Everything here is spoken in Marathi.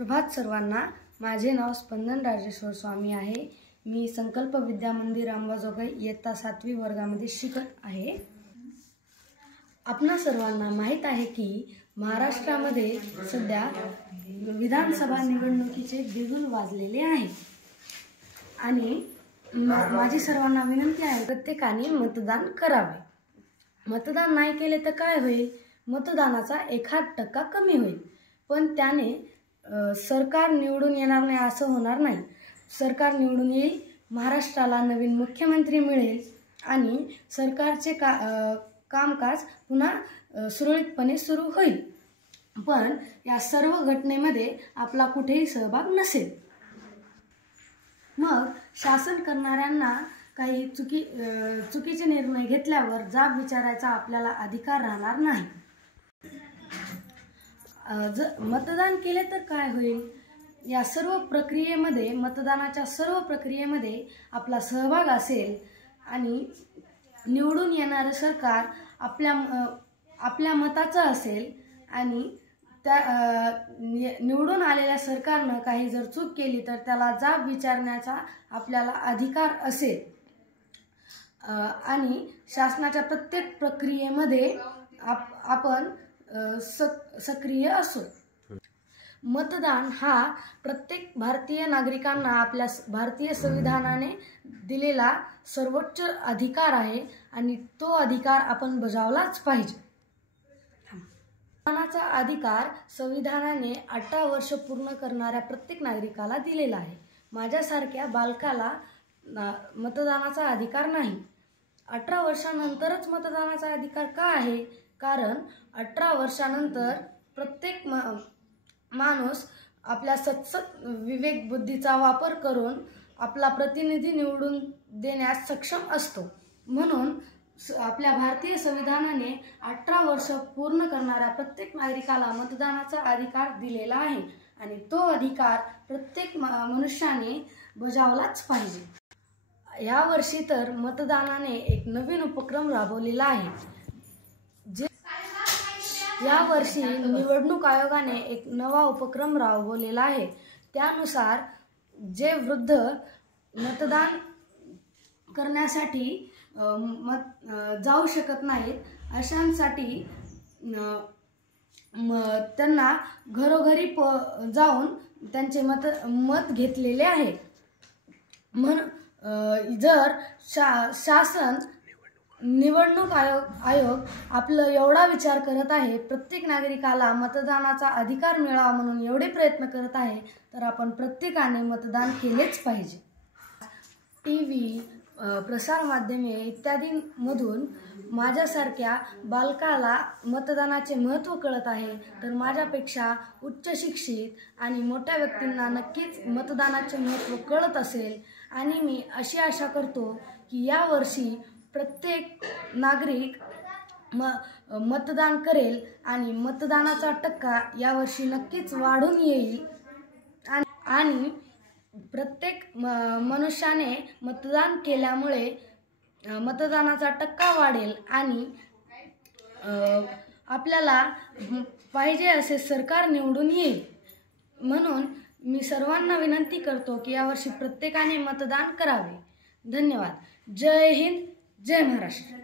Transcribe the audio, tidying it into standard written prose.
प्रभात सर्वांना। माझे नाव स्पंदन राजेश्वर स्वामी आहे। मी संकल्प विद्या मंदिर अंबाजोगाई इयत्ता 7वी वर्गामध्ये शिकत आहे। आपणा सर्वांना माहित आहे की महाराष्ट्रामध्ये सध्या विधानसभा निवडणुकीचे बिगुल वाजलेले आहे आणि माझी सर्वांना विनंती आहे प्रत्येकाने मतदान करावे। मतदान नाही केले तर काय होईल? मतदानाचा 1% कमी होईल, पण त्याने सरकार निवडून येणार नाही असं होणार नाही। सरकार निवडून येईल, महाराष्ट्राला नवीन मुख्यमंत्री मिळेल आणि सरकारचे कामकाज पुन्हा सुरळीतपणे सुरू होईल। पण या सर्व घटनेमध्ये आपला कुठेही सहभाग नसेल। मग शासन करणाऱ्यांना काही चुकीचे निर्णय घेतल्यावर जाब विचारायचा आपल्याला अधिकार राहणार नाही। मतदान केले तर काय होईल? या सर्व प्रक्रियेमध्ये, मतदानाच्या सर्व प्रक्रियेमध्ये आपला सहभाग असेल आणि निवडून येणारे सरकार आपल्या मताचं असेल आणि त्या निवडून आलेल्या सरकारनं काही जर चूक केली तर त्याला जाब विचारण्याचा आपल्याला अधिकार असेल आणि शासनाच्या प्रत्येक प्रक्रियेमध्ये आपण सक्रिय असो। मतदान हा प्रत्येक भारतीय नागरिकांना आपल्या भारतीय संविधानाने दिलेला सर्वोच्च अधिकार आहे आणि तो अधिकार आपण बजावलाच पाहिजे। मतदानाचा अधिकार संविधानाने 18 वर्ष पूर्ण करणाऱ्या प्रत्येक नागरिकाला दिलेला आहे। माझ्यासारख्या बालकाला मतदानाचा अधिकार नाही। 18 वर्षानंतरच मतदानाचा अधिकार का आहे? कारण 18 वर्षानंतर प्रत्येक माणूस आपल्या सतत विवेक बुद्धीचा वापर करून आपला प्रतिनिधी निवडून देण्यास सक्षम असतो। म्हणून आपल्या भारतीय संविधानाने 18 वर्ष पूर्ण करणाऱ्या प्रत्येक नागरिकाला मतदानाचा अधिकार दिलेला आहे आणि तो अधिकार प्रत्येक मनुष्याने बजावलाच पाहिजे। या वर्षी तर मतदानाने एक नवीन उपक्रम राबवलेला आहे। या वर्षी निवडणूक आयोगाने एक नवा उपक्रम राबवलेला आहे। त्यानुसार जे वृद्ध मतदान करण्यासाठी जाऊ शकत नाहीत अशांसाठी त्यांना घरोघरी जाऊन त्यांचे मत घेतलेले आहे। जर शासन निवडणूक आयोग आपलं एवढा विचार करत आहे, प्रत्येक नागरिकाला मतदानाचा अधिकार मिळावा म्हणून एवढे प्रयत्न करत आहे, तर आपण प्रत्येकाने मतदान केलेच पाहिजे। टीव्ही, प्रसार माध्यमे इत्यादींमधून माझ्यासारख्या बालकाला मतदानाचे महत्त्व कळत आहे, तर माझ्यापेक्षा उच्च शिक्षित आणि मोठ्या व्यक्तींना नक्कीच मतदानाचे महत्त्व कळत असेल आणि मी अशी आशा करतो की या वर्षी प्रत्येक नागरिक मतदान करेल आणि मतदानाचा टक्का यावर्षी नक्कीच वाढून येईल आणि प्रत्येक मनुष्याने मतदान केल्यामुळे मतदानाचा टक्का वाढेल आणि आपल्याला पाहिजे असे सरकार निवडून येईल। म्हणून मी सर्वांना विनंती करतो की यावर्षी प्रत्येकाने मतदान करावे। धन्यवाद। जय हिंद, जय महाराष्ट्र।